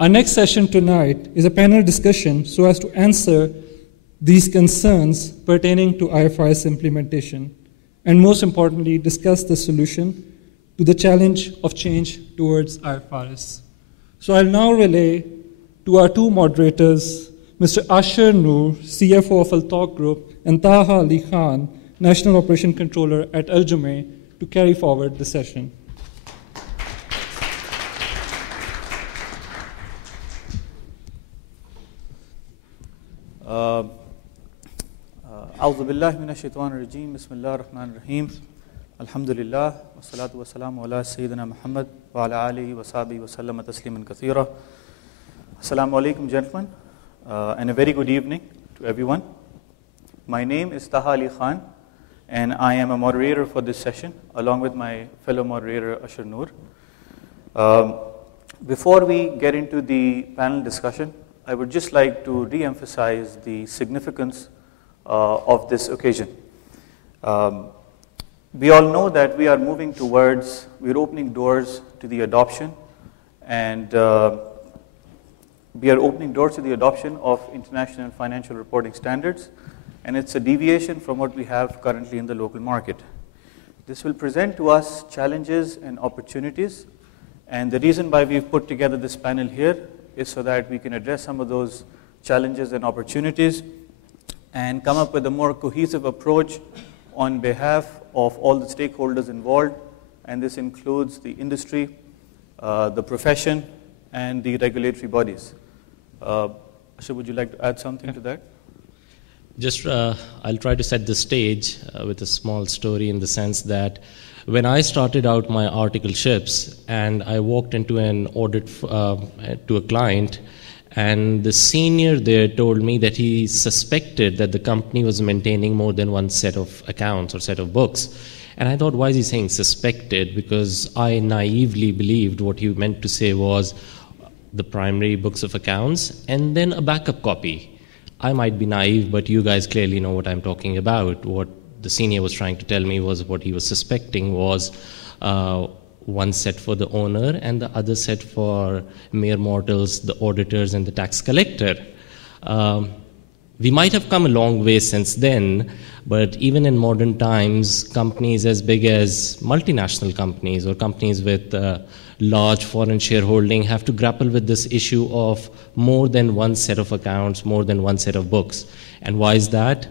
Our next session tonight is a panel discussion so as to answer these concerns pertaining to IFRS implementation, and most importantly, discuss the solution to the challenge of change towards IFRS. So I'll now relay to our two moderators, Mr. Asher Noor, CFO of Al Tawq Group, and Taha Ali Khan, National Operation Controller at Al Jumeirah, to carry forward the session. أعوذ بالله من الشيطان الرجيم بسم الله الرحمن الرحيم الحمد لله والصلاة والسلام على سيدنا محمد وعلى آله وصحبه وسلم تسليما كثيرا. Assalamu alaikum, gentlemen, and a very good evening to everyone. My name is Taha Ali Khan, and I am a moderator for this session, along with my fellow moderator Asher Noor. Before we get into the panel discussion, I would just like to re-emphasize the significance of this occasion. We all know that we are moving towards, we're opening doors to the adoption, and we are opening doors to the adoption of international financial reporting standards, and it's a deviation from what we have currently in the local market. This will present to us challenges and opportunities, and the reason why we've put together this panel here is so that we can address some of those challenges and opportunities and come up with a more cohesive approach on behalf of all the stakeholders involved, and this includes the industry, the profession, and the regulatory bodies. Asha, would you like to add something to that? Just, I'll try to set the stage with a small story, in the sense that when I started out my articleships and I walked into an audit to a client, and the senior there told me that he suspected that the company was maintaining more than one set of accounts or set of books. And I thought, why is he saying suspected? Because I naively believed what he meant to say was the primary books of accounts and then a backup copy. I might be naive, but you guys clearly know what I'm talking about. What the senior was trying to tell me was what he was suspecting was one set for the owner and the other set for mere mortals, the auditors and the tax collector. We might have come a long way since then, but even in modern times, companies as big as multinational companies or companies with large foreign shareholding have to grapple with this issue of more than one set of accounts, more than one set of books. And why is that?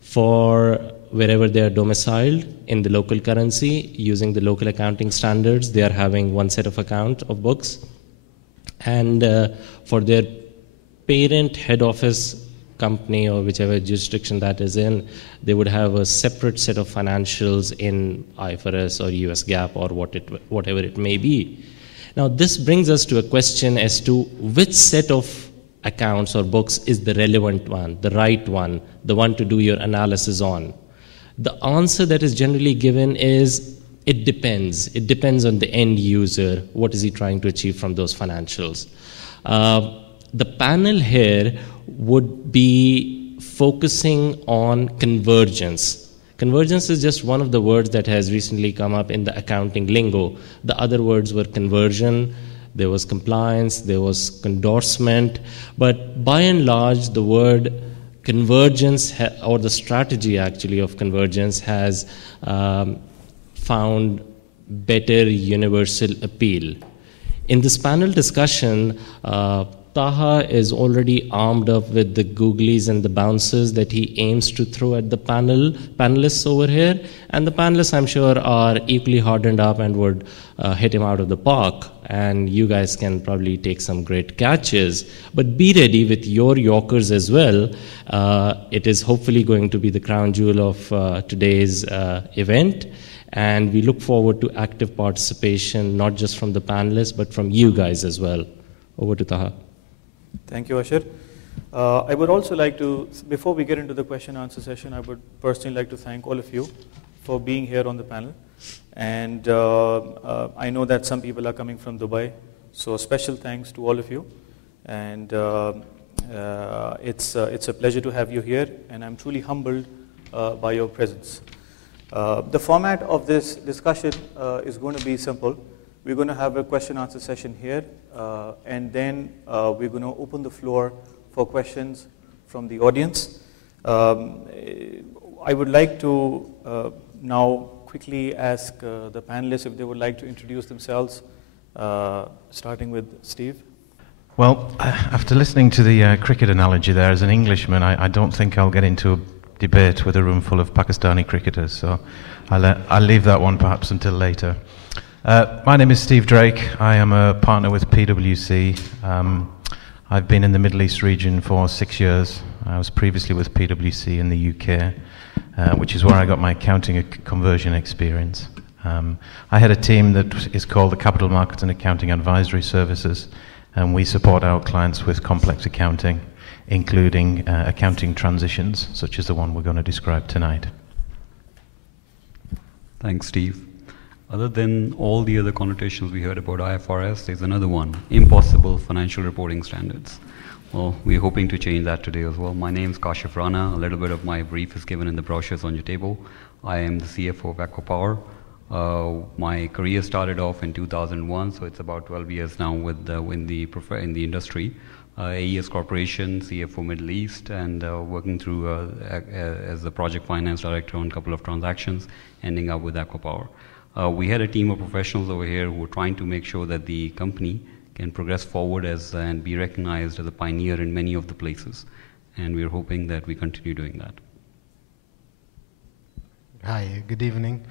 For wherever they are domiciled in the local currency, using the local accounting standards, they are having one set of account of books. And for their parent head office company or whichever jurisdiction that is in, they would have a separate set of financials in IFRS or US GAAP or whatever it may be. Now, this brings us to a question as to which set of accounts or books is the relevant one, the right one, the one to do your analysis on. The answer that is generally given is it depends. It depends on the end user. What is he trying to achieve from those financials? The panel here would be focusing on convergence. Convergence is just one of the words that has recently come up in the accounting lingo. The other words were conversion, there was compliance, there was endorsement, but by and large the word convergence or the strategy actually of convergence has found better universal appeal. In this panel discussion, Taha is already armed up with the googlies and the bouncers that he aims to throw at the panelists over here, and the panelists, I'm sure, are equally hardened up and would hit him out of the park, and you guys can probably take some great catches. But be ready with your Yorkers as well. It is hopefully going to be the crown jewel of today's event, and we look forward to active participation, not just from the panelists, but from you guys as well. Over to Taha. Thank you, Asher. I would also like to, before we get into the question answer session, I would personally like to thank all of you for being here on the panel. And I know that some people are coming from Dubai, so special thanks to all of you. And it's a pleasure to have you here, and I'm truly humbled by your presence. The format of this discussion is going to be simple. We're going to have a question answer session here, and then we're going to open the floor for questions from the audience. I would like to now quickly ask the panelists if they would like to introduce themselves, starting with Steve. Well, after listening to the cricket analogy there, as an Englishman, I don't think I'll get into a debate with a room full of Pakistani cricketers, so I'll leave that one perhaps until later. My name is Steve Drake. I am a partner with PwC. I've been in the Middle East region for 6 years. I was previously with PwC in the UK, which is where I got my accounting conversion experience. I had a team that is called the Capital Markets and Accounting Advisory Services, and we support our clients with complex accounting, including accounting transitions, such as the one we're going to describe tonight. Thanks, Steve. Other than all the other connotations we heard about IFRS, there's another one, impossible financial reporting standards. Well, we're hoping to change that today as well. My name is Kashif Rana. A little bit of my brief is given in the brochures on your table. I am the CFO of Ecopower. My career started off in 2001, so it's about 12 years now in the industry. AES Corporation, CFO Middle East, and working through as the project finance director on a couple of transactions, ending up with Ecopower. We had a team of professionals over here who were trying to make sure that the company can progress forward and be recognized as a pioneer in many of the places. And we're hoping that we continue doing that. Hi, good evening.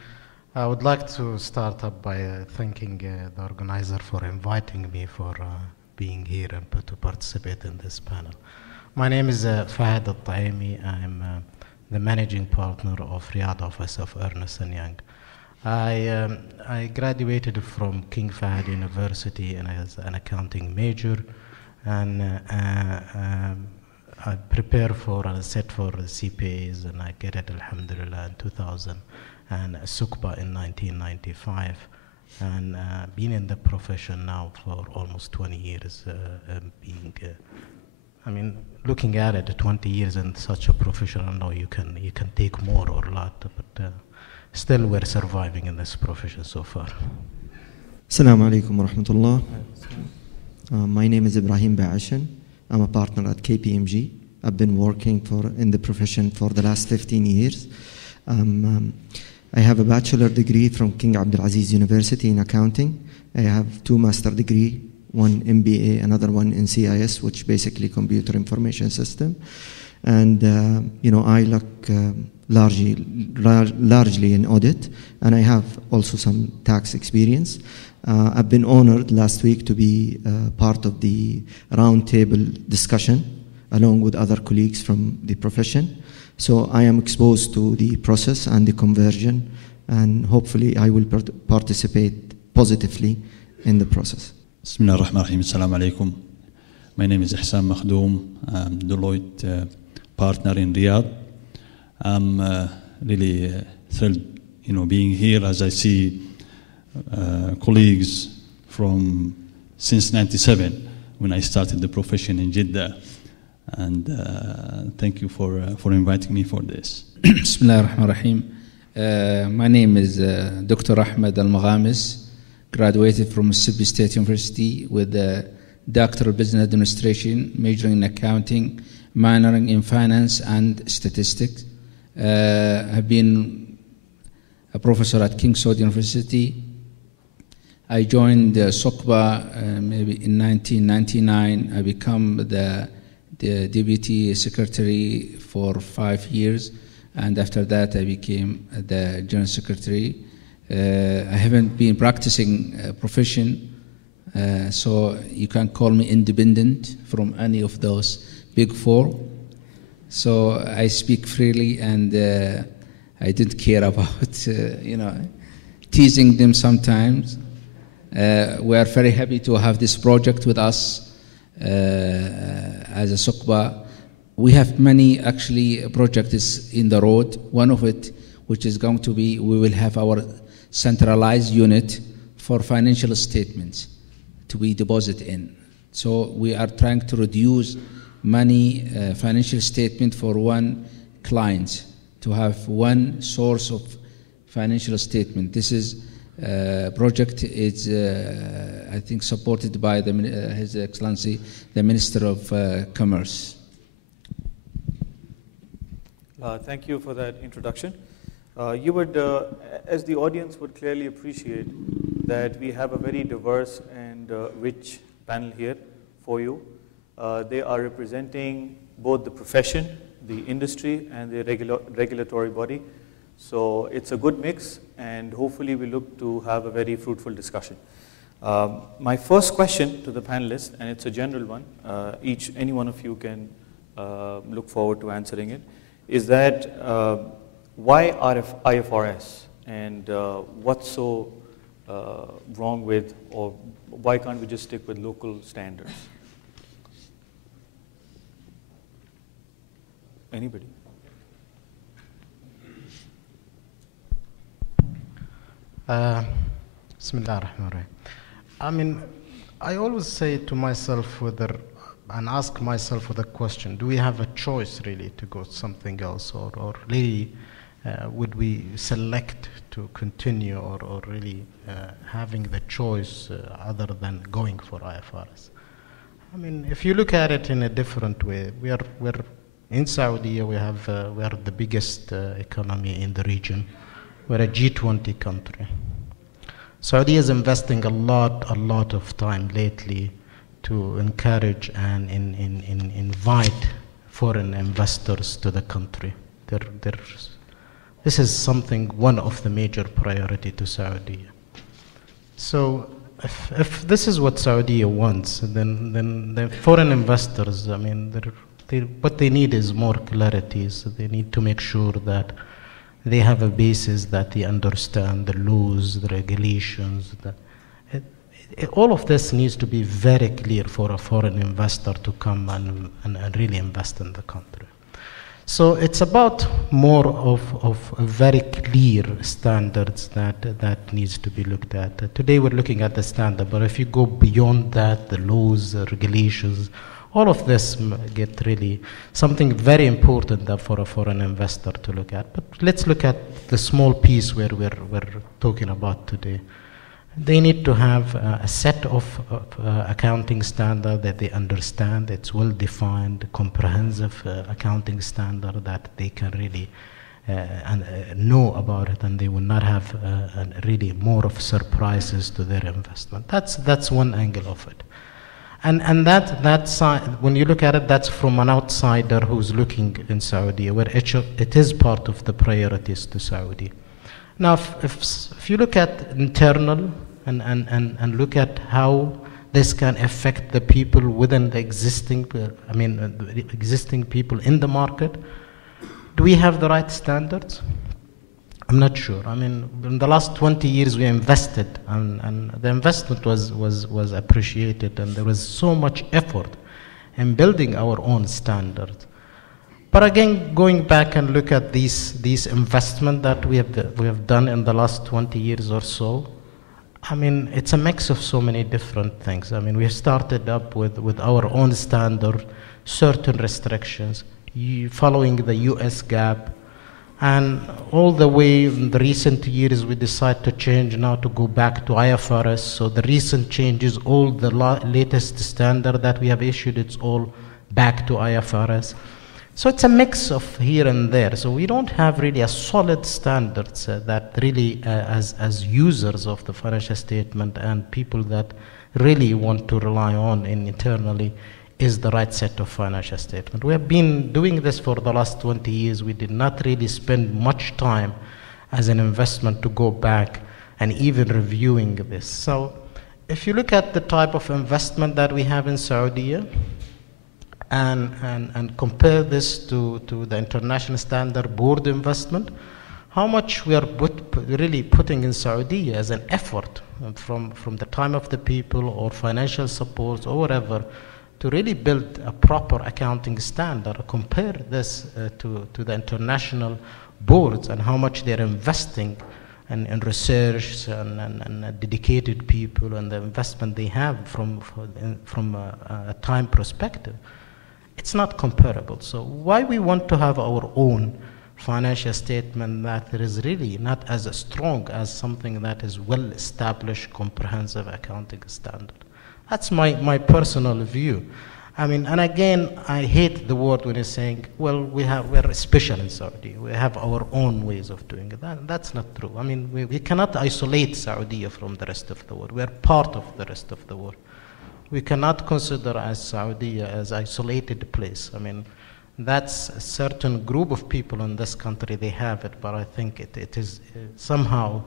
I would like to start up by thanking the organizer for inviting me for being here and to participate in this panel. My name is Fahad Al-Taimi. I'm the managing partner of Riyadh office of Ernst & Young. I graduated from King Fahd University as an accounting major, and I prepare for and set for the CPAs, and I get it, alhamdulillah, in 2000, and SUCBA in 1995, and been in the profession now for almost 20 years, looking at it, 20 years in such a profession, I know you can take more or a lot, but still we're surviving in this profession so far. Assalamu alaikum wa rahmatullah. My name is Ibrahim Ba'ashan. I'm a partner at KPMG. I've been working in the profession for the last 15 years. I have a bachelor degree from King Abdulaziz University in accounting. I have 2 master degree, one MBA, another one in CIS, which basically computer information system. And I look largely in audit, and I have also some tax experience. I've been honored last week to be part of the roundtable discussion along with other colleagues from the profession. So I am exposed to the process and the conversion, and hopefully I will participate positively in the process. Bismillah ar-Rahman ar-Rahim. Assalamu alaikum. My name is Ihsan Makhdoom. I'm Deloitte partner in Riyadh. I'm really thrilled, being here as I see colleagues from since '97 when I started the profession in Jeddah, and thank you for inviting me for this. Bismillah ar-Rahman ar-Rahim. My name is Dr. Ahmed Al-Maghamis, graduated from Mississippi State University with a Doctoral Business Administration, majoring in accounting, minoring in finance and statistics. I've been a professor at King Saud University. I joined the SUCBA maybe in 1999. I became the deputy secretary for 5 years, and after that I became the general secretary. I haven't been practicing profession, so you can call me independent from any of those big 4. So I speak freely, and I didn't care about teasing them sometimes. We are very happy to have this project with us as a SUCBA. We have many actually projects in the road. One of it, which is going to be, we will have our centralized unit for financial statements to be deposited in. So we are trying to reduce many financial statement for one client, to have one source of financial statement. This is project is, I think, supported by His Excellency, the Minister of Commerce. Thank you for that introduction. You would, as the audience would clearly appreciate, that we have a very diverse and rich panel here for you. They are representing both the profession, the industry, and the regulatory body. So it's a good mix, and hopefully we look to have a very fruitful discussion. My first question to the panelists, and it's a general one, any one of you can look forward to answering it, is that why IFRS, and what's so wrong with, or why can't we just stick with local standards? Anybody? Bismillah ar-Rahman ar-Rahim. I mean, I always say to myself and ask myself the question, do we have a choice really to go something else, or really would we select to continue, or really having the choice other than going for IFRS? I mean, if you look at it in a different way, we're in Saudi, we are the biggest economy in the region. We're a G20 country. Saudi is investing a lot of time lately to encourage and invite foreign investors to the country. This is one of the major priority to Saudi. So if this is what Saudi wants, then the foreign investors, I mean, what they need is more clarity. So they need to make sure that they have a basis that they understand the laws, the regulations. All of this needs to be very clear for a foreign investor to come and really invest in the country. So it's about more of a very clear standards that needs to be looked at. Today we're looking at the standard, but if you go beyond that, the laws, the regulations, all of this get really something very important for a foreign investor to look at. But let's look at the small piece where we're talking about today. They need to have a set of accounting standard that they understand. It's well-defined, comprehensive accounting standard that they can really know about it, and they will not have really more of surprises to their investment. That's one angle of it. And that side, when you look at it, that's from an outsider who's looking in Saudi, where it is part of the priorities to Saudi. Now, if you look at internal and look at how this can affect the people within the existing people in the market, do we have the right standards? I'm not sure. I mean, in the last 20 years we invested, and the investment was appreciated, and there was so much effort in building our own standards. But again, going back and look at these investment that we have done in the last 20 years or so, I mean, it's a mix of so many different things. I mean, we started up with our own standard, certain restrictions, following the US GAAP, and all the way in the recent years we decide to change now to go back to IFRS. So the recent changes, all the latest standard that we have issued, it's all back to IFRS. So it's a mix of here and there. So we don't have really a solid standards that really, as users of the financial statement and people that really want to rely on internally, is the right set of financial statement. We have been doing this for the last 20 years. We did not really spend much time as an investment to go back and even reviewing this. So if you look at the type of investment that we have in Saudi and compare this to the international standard board investment, how much we are really putting in Saudi as an effort from the time of the people or financial support or whatever, to really build a proper accounting standard. Compare this to the international boards and how much they're investing in research and dedicated people and the investment they have from a time perspective. It's not comparable. So why we want to have our own financial statement that is really not as strong as something that is well-established, comprehensive accounting standard. That's my personal view. I mean, and again, I hate the word when it's saying, well, we're special in Saudi. We have our own ways of doing it. That's not true. I mean, we cannot isolate Saudi from the rest of the world. We are part of the rest of the world. We cannot consider as Saudi as isolated place. I mean, that's a certain group of people in this country, they have it, but I think it is somehow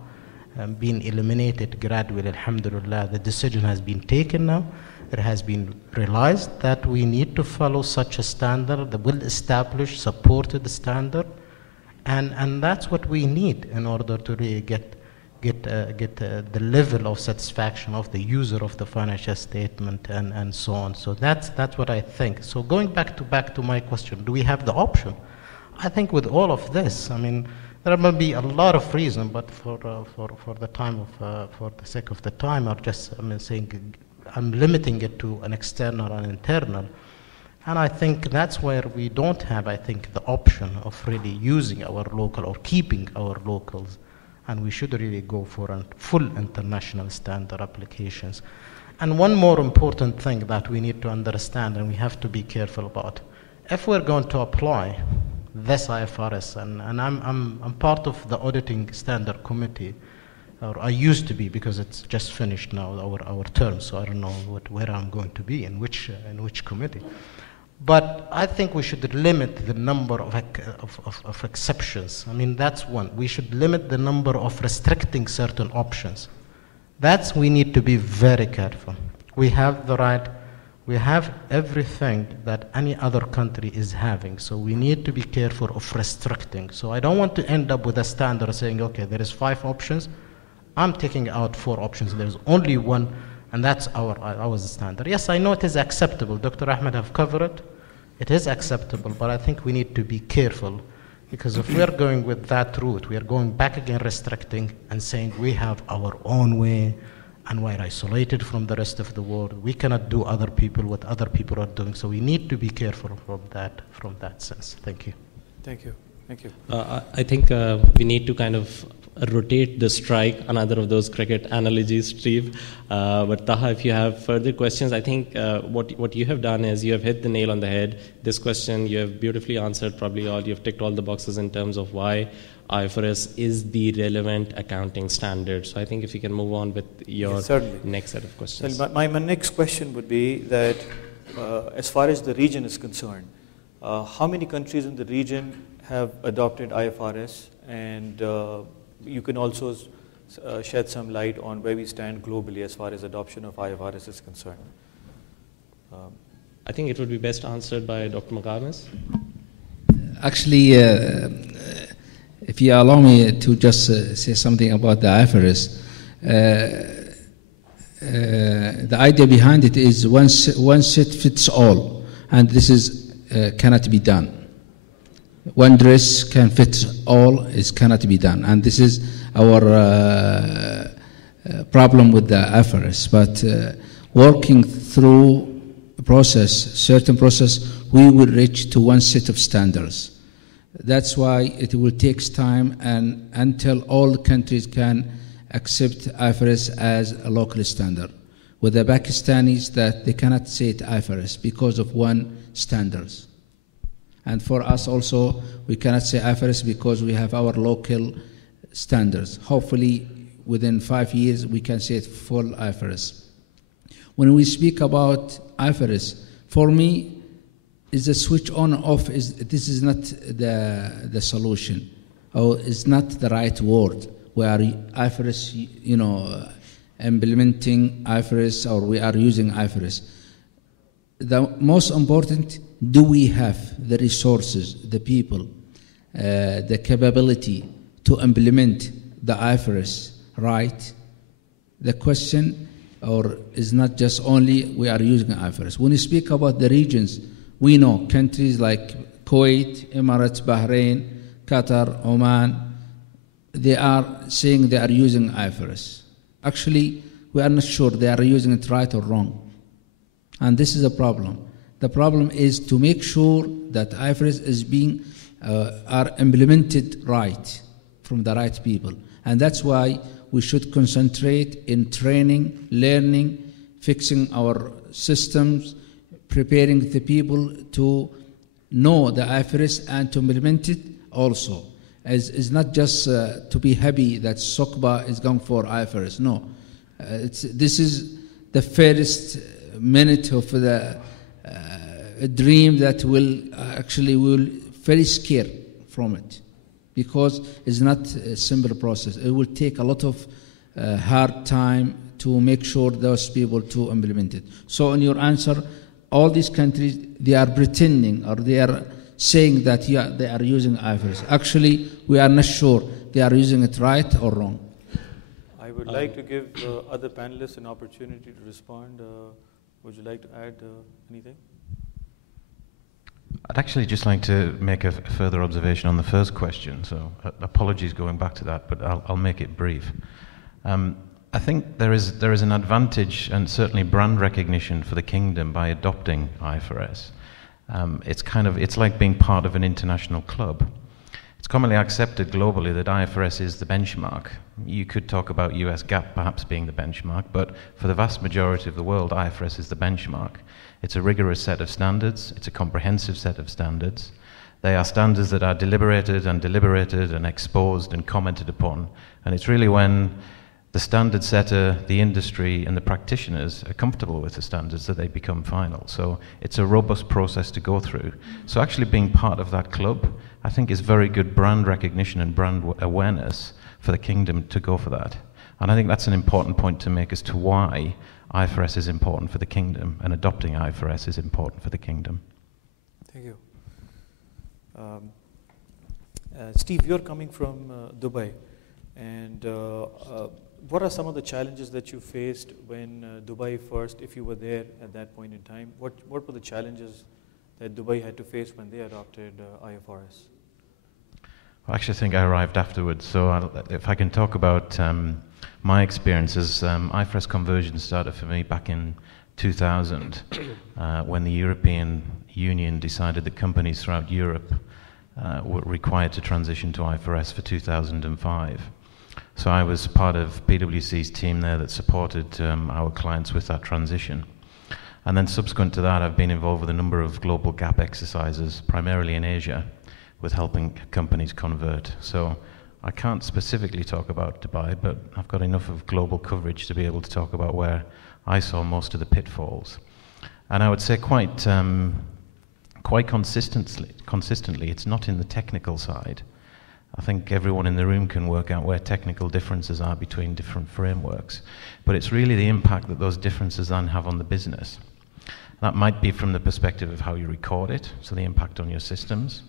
being eliminated gradually, alhamdulillah. The decision has been taken now. It has been realized that we need to follow such a standard, the well-established, supported standard, and that's what we need in order to really get the level of satisfaction of the user of the financial statement and so on. So that's what I think. So going back to my question, do we have the option? I think with all of this, I mean, there may be a lot of reasons, but for the sake of the time, I'm limiting it to an external and internal. And I think that's where we don't have, I think, the option of really using our local or keeping our locals. And we should really go for a full international standard applications. And one more important thing that we need to understand and we have to be careful about, if we're going to apply this IFRS, and I'm part of the auditing standard committee, or I used to be because it's just finished now, our term, so I don't know where I'm going to be, in which committee. But I think we should limit the number of exceptions. I mean, that's one. We should limit the number of restricting certain options. We need to be very careful. We have the right, we have everything that any other country is having, so we need to be careful of restricting. So I don't want to end up with a standard saying, okay, there is 5 options, I'm taking out 4 options, there's only one, and that's our standard. Yes, I know it is acceptable. Dr. Ahmed have covered it. It is acceptable, but I think we need to be careful, because if we are going with that route, we are going back again restricting and saying we have our own way and we're isolated from the rest of the world. We cannot do other people what other people are doing, so we need to be careful from that sense. Thank you. Thank you. Thank you. I think we need to kind of rotate the strike, another of those cricket analogies, Steve. But Taha, if you have further questions, I think what you have done is you have hit the nail on the head. This question you have beautifully answered, probably all. You have ticked all the boxes in terms of why IFRS is the relevant accounting standard. So I think if you can move on with your next set of questions. So my next question would be that as far as the region is concerned, how many countries in the region have adopted IFRS, and you can also shed some light on where we stand globally as far as adoption of IFRS is concerned. I think it would be best answered by Dr. Magames. Actually, if you allow me to just say something about the IFRS, the idea behind it is one set fits all, and this is cannot be done. One dress can fit all, it cannot be done. And this is our problem with the IFRS. But working through a process, certain process, we will reach to one set of standards. That's why it will take time and until all countries can accept IFRS as a local standard. With the Pakistanis, that they cannot say it IFRS because of one standards. And for us also, we cannot say IFRS because we have our local standards. Hopefully, within 5 years, we can say it full IFRS. When we speak about IFRS, for me, is a switch on off. This is not the solution, or it's not the right word. We are IFRS, implementing IFRS, or we are using IFRS. The most important, do we have the resources, the people, the capability to implement the IFRS right? The question is not just only we are using IFRS. When you speak about the regions, we know countries like Kuwait, Emirates, Bahrain, Qatar, Oman, they are saying they are using IFRS. Actually, we are not sure they are using it right or wrong. And this is a problem. The problem is to make sure that IFRS is being are implemented right from the right people. And that's why we should concentrate in training, learning, fixing our systems, preparing the people to know the IFRS and to implement it also. It's not just to be happy that SOCBA is going for IFRS. No, this is the first minute of the dream that will very scared from it, because it's not a simple process. It will take a lot of hard time to make sure those people to implement it. So in your answer, all these countries, they are pretending or they are saying that they are using IFRS. Actually, we are not sure they are using it right or wrong. I would like to give other panelists an opportunity to respond. Would you like to add anything? I'd actually just like to make a further observation on the first question, so apologies going back to that, but I'll make it brief. I think there is an advantage and certainly brand recognition for the kingdom by adopting IFRS. It's like being part of an international club. It's commonly accepted globally that IFRS is the benchmark. You could talk about US GAAP perhaps being the benchmark, but for the vast majority of the world, IFRS is the benchmark. It's a rigorous set of standards. It's a comprehensive set of standards. They are standards that are deliberated and exposed and commented upon. And it's really when the standard setter, the industry, and the practitioners are comfortable with the standards that they become final. So it's a robust process to go through. So actually being part of that club, I think, is very good brand recognition and brand awareness for the kingdom to go for that. And I think that's an important point to make as to why IFRS is important for the kingdom, and adopting IFRS is important for the kingdom. Thank you. Steve, you're coming from Dubai, and what are some of the challenges that you faced when Dubai first, if you were there at that point in time? What were the challenges that Dubai had to face when they adopted IFRS? I actually think I arrived afterwards, so if I can talk about my experiences, IFRS conversion started for me back in 2000 when the European Union decided that companies throughout Europe were required to transition to IFRS for 2005. So I was part of PwC's team there that supported our clients with that transition. And then subsequent to that, I've been involved with a number of global GAAP exercises, primarily in Asia, with helping companies convert. So I can't specifically talk about Dubai, but I've got enough of global coverage to be able to talk about where I saw most of the pitfalls. And I would say quite consistently, it's not in the technical side. I think everyone in the room can work out where technical differences are between different frameworks, but it's really the impact that those differences then have on the business. That might be from the perspective of how you record it, so the impact on your systems,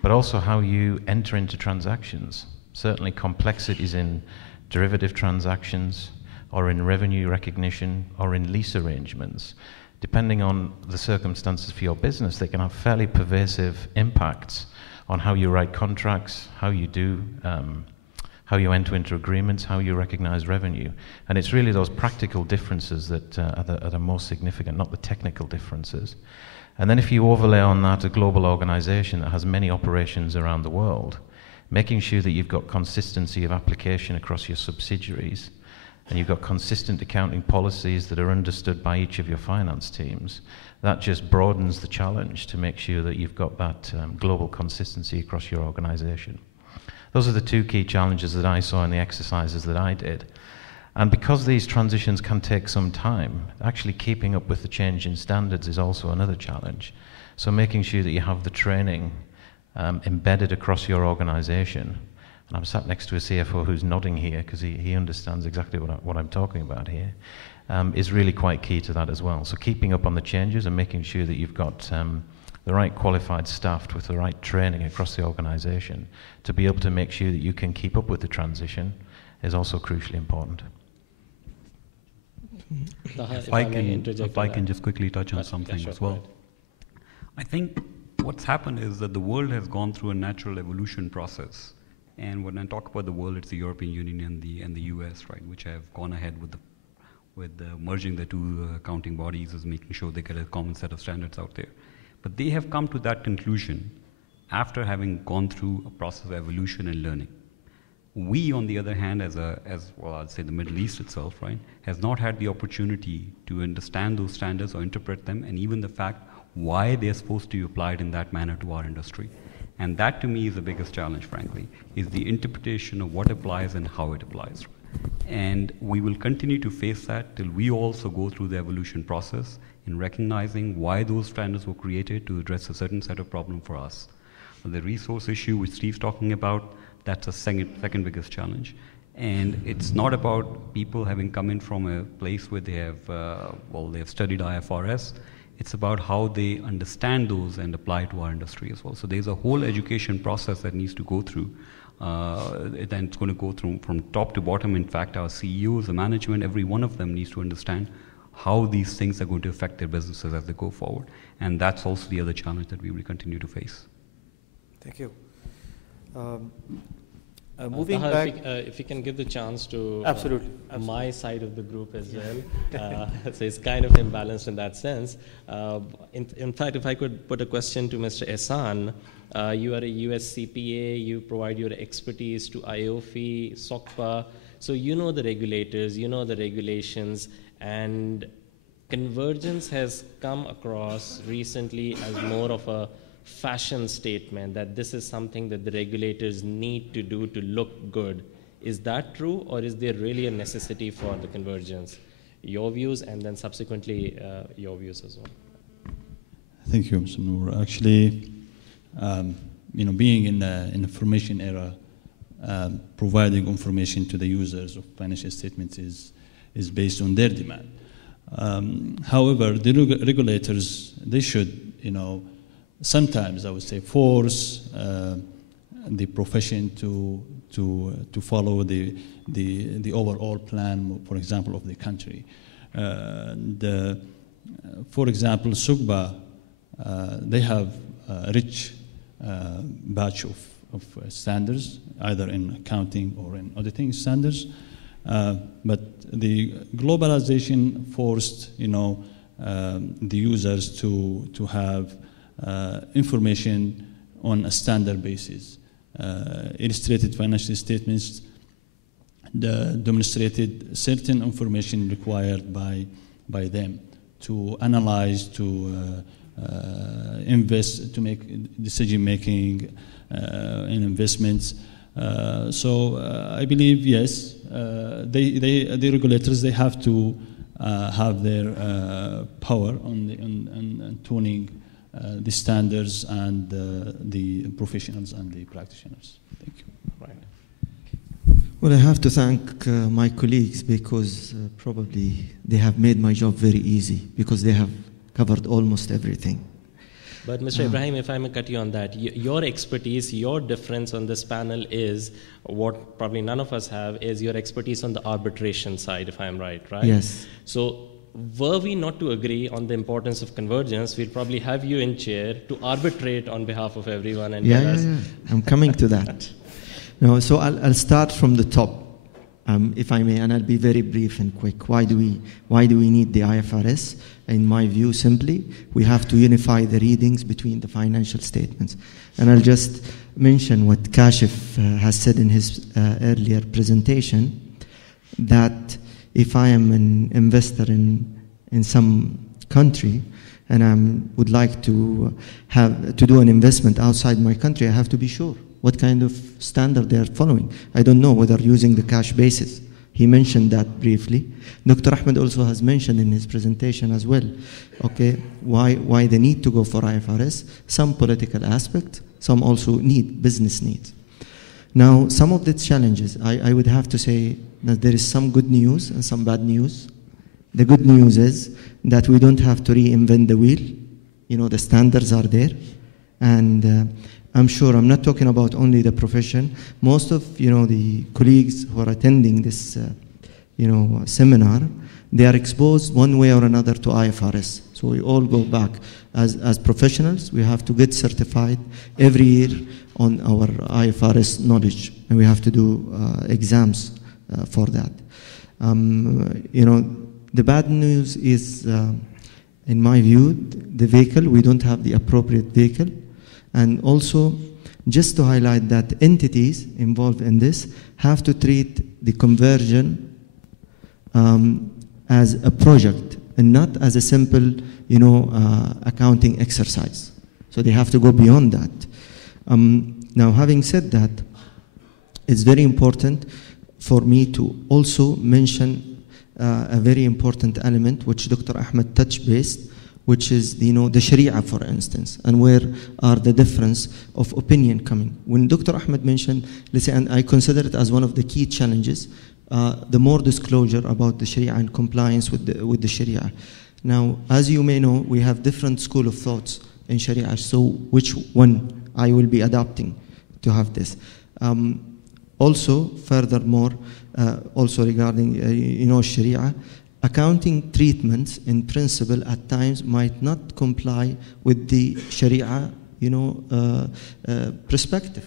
but also how you enter into transactions. Certainly complexities in derivative transactions, or in revenue recognition, or in lease arrangements. Depending on the circumstances for your business, they can have fairly pervasive impacts on how you write contracts, how you enter into agreements, how you recognize revenue. And it's really those practical differences that are the most significant, not the technical differences. And then if you overlay on that a global organization that has many operations around the world, making sure that you've got consistency of application across your subsidiaries, and you've got consistent accounting policies that are understood by each of your finance teams, that just broadens the challenge to make sure that you've got that global consistency across your organization. Those are the two key challenges that I saw in the exercises that I did. And because these transitions can take some time, actually keeping up with the change in standards is also another challenge. So making sure that you have the training embedded across your organization. And I'm sat next to a CFO who's nodding here because he understands exactly what I'm talking about here, is really quite key to that as well. So keeping up on the changes and making sure that you've got the right qualified staff with the right training across the organization to be able to make sure that you can keep up with the transition is also crucially important. If I can just quickly touch on something as well. I think what's happened is that the world has gone through a natural evolution process. And when I talk about the world, it's the European Union and the US, right, which have gone ahead with merging the two accounting bodies, is making sure they get a common set of standards out there. But they have come to that conclusion after having gone through a process of evolution and learning. We, on the other hand, as well, I'd say the Middle East itself, right, has not had the opportunity to understand those standards or interpret them, and even the fact why they're supposed to be applied in that manner to our industry. And that, to me, is the biggest challenge, frankly, is the interpretation of what applies and how it applies. And we will continue to face that till we also go through the evolution process in recognizing why those standards were created to address a certain set of problems for us. The resource issue, which Steve's talking about, that's a second biggest challenge. And it's not about people having come in from a place where they have, they have studied IFRS. It's about how they understand those and apply to our industry as well. So there's a whole education process that needs to go through. Then it's going to go through from top to bottom. In fact, our CEOs, the management, every one of them needs to understand how these things are going to affect their businesses as they go forward. And that's also the other challenge that we will continue to face. Thank you. Moving back, if you can give the chance to absolutely. My side of the group as well. So it's kind of imbalanced in that sense. In fact, if I could put a question to Mr. Ehsan, you are a US CPA, you provide your expertise to IOFI, SOCPA, so you know the regulators, you know the regulations, and convergence has come across recently as more of a fashion statement that this is something that the regulators need to do to look good. Is that true, or is there really a necessity for the convergence? Your views, and then subsequently your views as well. Thank you, Mr. Noor. Actually, being in the information era, providing information to the users of financial statements is based on their demand. However, the regulators, they should, sometimes I would say force the profession to follow the overall plan, for example, of the country. For example, SUGBA, they have a rich batch of standards, either in accounting or in auditing standards. But the globalization forced, the users to have information on a standard basis. Illustrated financial statements demonstrated certain information required by them to analyze, to invest, to make decision making in investments. So I believe yes, the regulators, they have to have their power on tuning the standards and the professionals and the practitioners. Thank you. Right. Well, I have to thank my colleagues because probably they have made my job very easy because they have covered almost everything. But Mr. Ibrahim, if I may cut you on that, your expertise, your difference on this panel is what probably none of us have, is your expertise on the arbitration side, if I'm right? Yes. So were we not to agree on the importance of convergence, we'd probably have you in chair to arbitrate on behalf of everyone. And yeah. I'm coming to that. No, so I'll start from the top, if I may, and I'll be very brief and quick. Why do we need the IFRS? In my view, simply, we have to unify the readings between the financial statements. And I'll just mention what Kashif has said in his earlier presentation, that if I am an investor in some country and I would like to do an investment outside my country, I have to be sure what kind of standard they are following. I don't know whether using the cash basis. He mentioned that briefly. Dr. Ahmed also has mentioned in his presentation as well, okay, why the need to go for IFRS, some political aspect, some also business needs. Now, some of the challenges, I would have to say that there is some good news and some bad news. The good news is that we don't have to reinvent the wheel. The standards are there. And I'm sure I'm not talking about only the profession. Most of, the colleagues who are attending this, seminar, they are exposed one way or another to IFRS. So we all go back. As professionals, we have to get certified every year on our IFRS knowledge, and we have to do exams for that. The bad news is, in my view, the vehicle. We don't have the appropriate vehicle, And also, just to highlight that entities involved in this have to treat the conversion as a project and not as a simple, accounting exercise. So they have to go beyond that. Now, having said that, it's very important for me to also mention a very important element which Dr. Ahmed touched based, which is the Sharia, for instance, and where are the difference of opinion coming. When Dr. Ahmed mentioned, let's say, and I consider it as one of the key challenges, the more disclosure about the Sharia and compliance with the Sharia. Now, as you may know, we have different school of thoughts in Sharia, so which one I will be adopting to have this. Also, furthermore, also regarding Sharia, accounting treatments in principle at times might not comply with the Sharia perspective.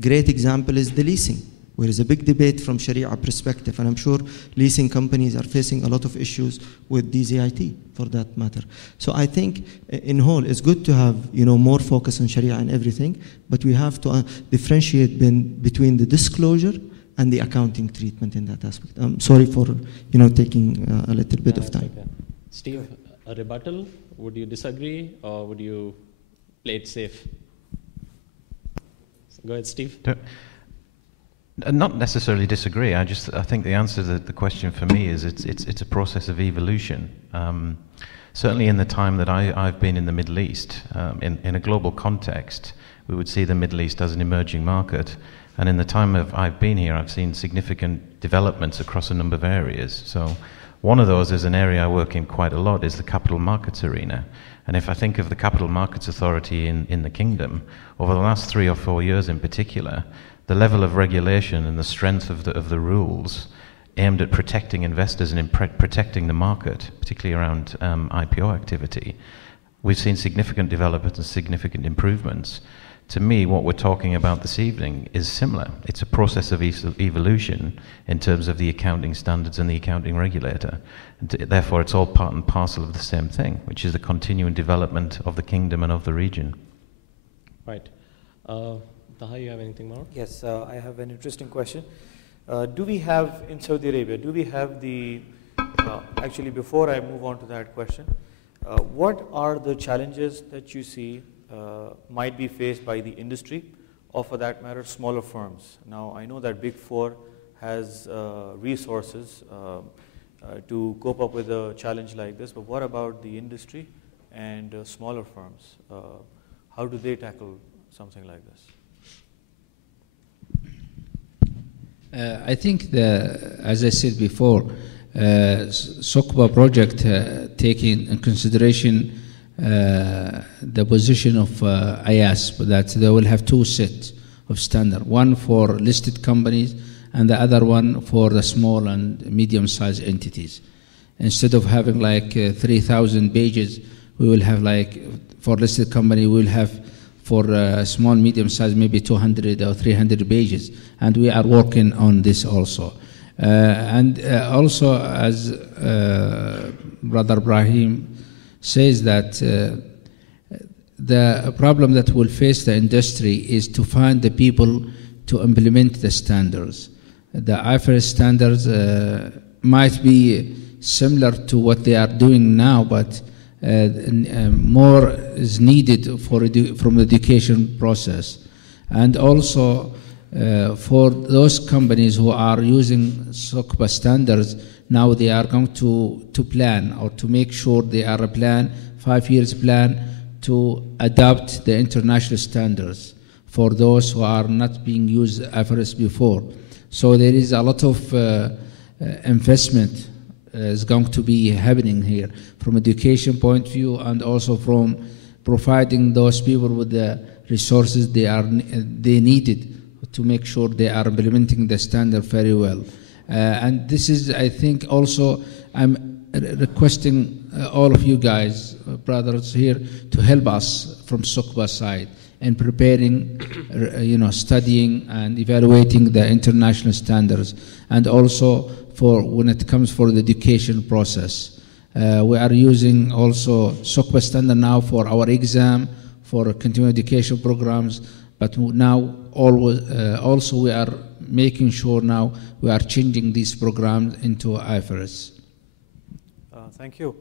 Great example is the leasing, where there's a big debate from Sharia perspective, and I'm sure leasing companies are facing a lot of issues with DZIT for that matter. So I think in whole, it's good to have more focus on Sharia and everything, but we have to differentiate between the disclosure and the accounting treatment in that aspect. I'm sorry for taking a little bit of time. Okay. Steve, a rebuttal? Would you disagree or would you play it safe? Go ahead, Steve. Not necessarily disagree. I think the answer to the question for me is it's a process of evolution. Certainly in the time that I've been in the Middle East, in a global context, we would see the Middle East as an emerging market. And in the time I've been here, I've seen significant developments across a number of areas. So one of those is an area I work in quite a lot, is the capital markets arena. And if I think of the Capital Markets Authority in the Kingdom, over the last 3 or 4 years in particular, the level of regulation and the strength of the rules aimed at protecting investors and in protecting the market, particularly around IPO activity, we've seen significant developments and significant improvements. To me, what we're talking about this evening is similar. It's a process of evolution in terms of the accounting standards and the accounting regulator. And therefore, it's all part and parcel of the same thing, which is the continuing development of the kingdom and of the region. Right. Taha, you have anything more? Yes, I have an interesting question. Do we have, in Saudi Arabia, do we have the, actually before I move on to that question, what are the challenges that you see might be faced by the industry, or for that matter, smaller firms? Now, I know that Big Four has resources to cope up with a challenge like this, but what about the industry and smaller firms? How do they tackle something like this? I think, as I said before, SOCBA project taking in consideration the position of IASP, that they will have 2 sets of standard, one for listed companies and the other one for the small and medium-sized entities. Instead of having like 3,000 pages, we will have for listed company, we will have for small, medium-sized, maybe 200 or 300 pages, and we are working on this also. And also, as Brother Ibrahim says, that the problem that will face the industry is to find the people to implement the standards. The IFRS standards might be similar to what they are doing now, but more is needed from the education process. And also for those companies who are using SOCBA standards, now they are going to plan, or to make sure they are a plan, 5 years plan, to adopt the international standards for those who are not being used IFRS before. So there is a lot of investment is going to be happening here from education point of view, and also from providing those people with the resources they needed to make sure they are implementing the standard very well. And this is, I think, also I'm requesting all of you guys, brothers here, to help us from SOCBA side in preparing, studying and evaluating the international standards, and also for when it comes for the education process. We are using also SOCBA standard now for our exam, for continuing education programs, but now also we are making sure now we are changing these programs into IFRS. Thank you.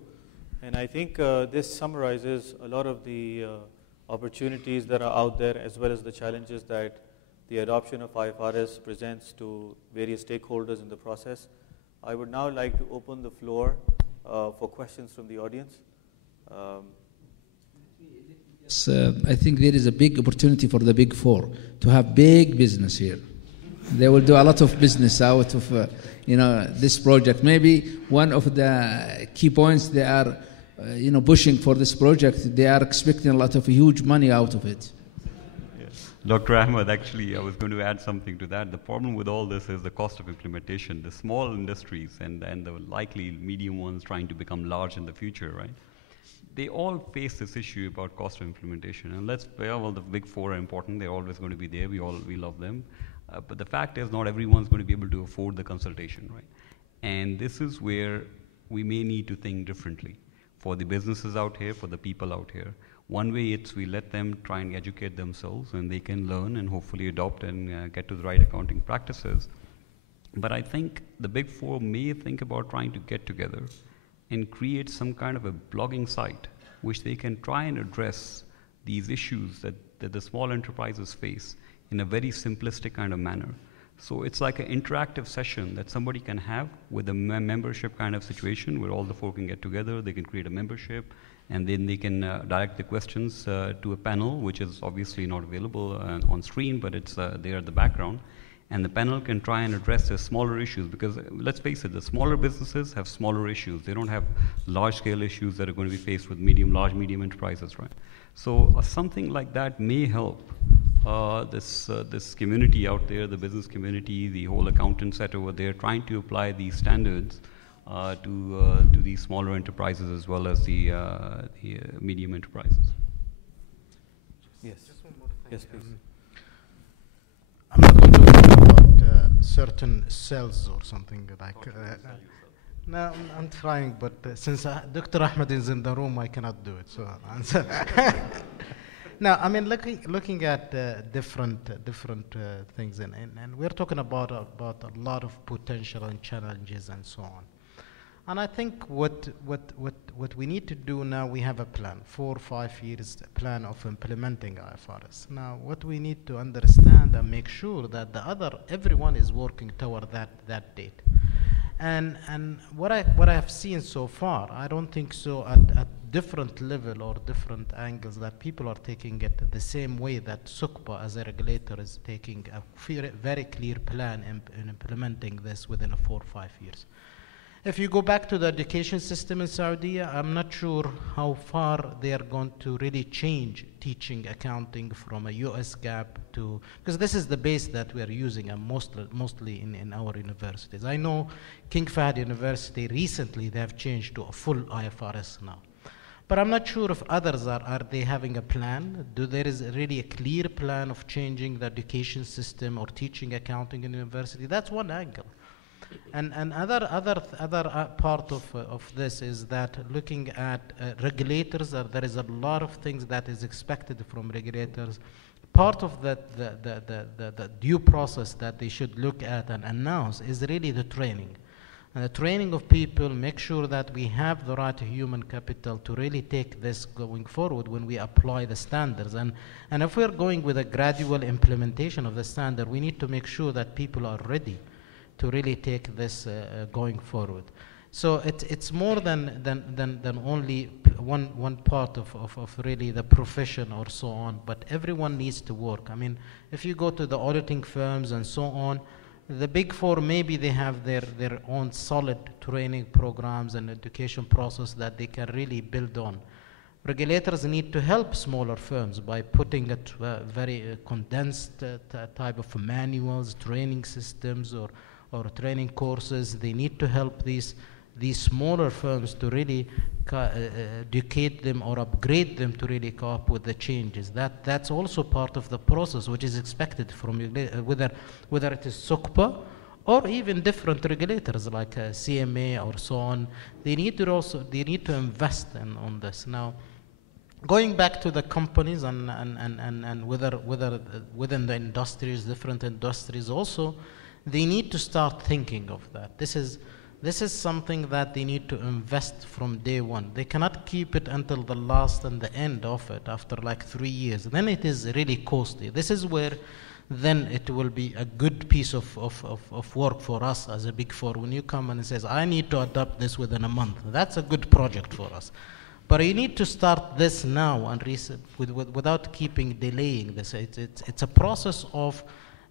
And I think this summarizes a lot of the opportunities that are out there, as well as the challenges that the adoption of IFRS presents to various stakeholders in the process. I would now like to open the floor for questions from the audience. I think there is a big opportunity for the Big Four to have big business here. They will do a lot of business out of this project. Maybe one of the key points they are pushing for this project, they are expecting a lot of huge money out of it. Dr. Ahmed, actually, I was going to add something to that. The problem with all this is the cost of implementation. The small industries and the likely medium ones trying to become large in the future, right? They all face this issue about cost of implementation. And well, the Big Four are important. They're always going to be there. We love them. But the fact is, not everyone's going to be able to afford the consultation, right? And this is where we may need to think differently for the businesses out here, for the people out here. One way it's we let them try and educate themselves, and they can learn and hopefully adopt and get to the right accounting practices. But I think the Big Four may think about trying to get together and create some kind of a blogging site which they can try and address these issues that the small enterprises face in a very simplistic kind of manner. So it's like an interactive session that somebody can have with a membership kind of situation where all the four can get together, they can create a membership, and then they can direct the questions to a panel, which is obviously not available on screen, but it's there at the background. And the panel can try and address the smaller issues, because let's face it, the smaller businesses have smaller issues. They don't have large-scale issues that are going to be faced with large, medium enterprises, right? So something like that may help this community out there, the business community, the whole accountant set over there, trying to apply these standards to these smaller enterprises as well as the medium enterprises. Yes. Just one more thing. Yes, please. I'm not going to talk about certain cells or something like. No, I'm trying, but since Dr. Ahmed is in the room, I cannot do it. So answer. No, I mean looking at different things, and we're talking about a lot of potential and challenges and so on. And I think what we need to do now, we have a plan, 4 or 5 years plan of implementing IFRS. Now, what we need to understand and make sure that everyone is working toward that date. And what I have seen so far, I don't think so at different level or different angles that people are taking it the same way that SUCPA as a regulator is taking a very clear plan in implementing this within 4 or 5 years. If you go back to the education system in Saudi, I'm not sure how far they are going to really change teaching accounting from a US GAAP to, because this is the base that we are using mostly in our universities. I know King Fahd University recently they have changed to a full IFRS now. But I'm not sure if others are they having a plan? There is really a clear plan of changing the education system or teaching accounting in university? That's one angle. And other part of this is that looking at regulators, there is a lot of things that is expected from regulators. Part of the due process that they should look at and announce is really the training. And the training of people, make sure that we have the right human capital to really take this going forward when we apply the standards. And if we're going with a gradual implementation of the standard, we need to make sure that people are ready to really take this going forward. So it's more than only one part of really the profession or so on, but everyone needs to work. I mean, if you go to the auditing firms and so on, the Big Four, maybe they have their own solid training programs and education process that they can really build on. Regulators need to help smaller firms by putting a very condensed type of manuals, training systems, or training courses. They need to help these smaller firms to really educate them or upgrade them to really cope with the changes. That's also part of the process which is expected from whether it is SUCPA or even different regulators like CMA or so on. They need to invest on this. Now, Going back to the companies and whether within the industries, different industries also, they need to start thinking of that. This is something that they need to invest from day one. They cannot keep it until the last and the end of it after like 3 years. Then it is really costly. This is where then it will be a good piece of work for us as a Big Four. When you come and says, I need to adopt this within a month, that's a good project for us. But you need to start this now and without delaying this. It's a process of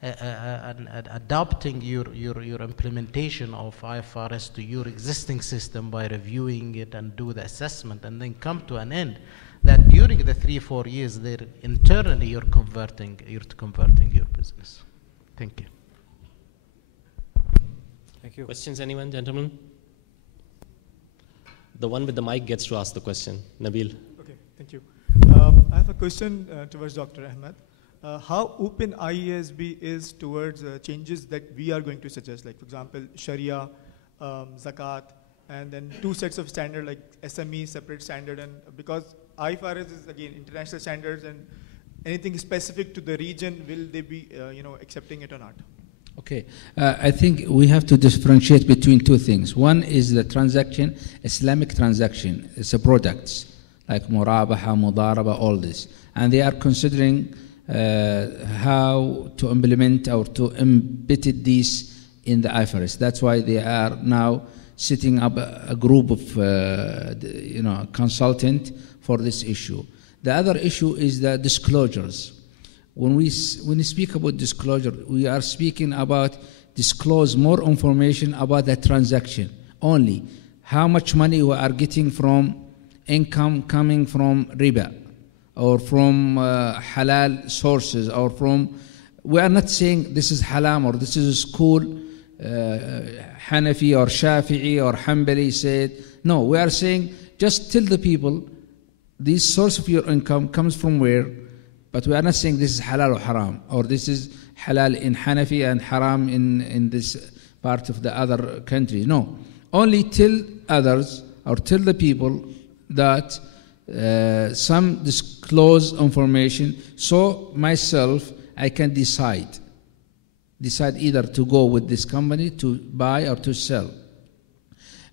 adapting your implementation of IFRS to your existing system by reviewing it and do the assessment and then come to an end that during the 3-4 years there internally you're converting your business. Thank you. Thank you. Questions, anyone, gentlemen? The one with the mic gets to ask the question. Nabil. Okay, thank you. I have a question towards Dr. Ahmed. How open IASB is towards changes that we are going to suggest, like for example, Sharia, Zakat, and then 2 sets of standard like SME, separate standard, and because IFRS is again international standards and anything specific to the region, will they be accepting it or not? Okay, I think we have to differentiate between 2 things. One is the transaction, Islamic transaction. It's a products like Murabaha, Mudaraba, all this. And they are considering how to implement or to embed this in the IFRS. That's why they are now setting up a group of consultant for this issue. The other issue is the disclosures. When we speak about disclosure, we are speaking about disclose more information about the transaction only. How much money we are getting from income coming from riba or from halal sources or from, we are not saying this is haram or this is school, Hanafi or Shafi'i or Hanbali said. No, we are saying just tell the people this source of your income comes from where. But we are not saying this is halal or haram, or this is halal in Hanafi and haram in this part of the other country. No. Only tell others or tell the people that some disclose information, so myself, I can decide either to go with this company to buy or to sell.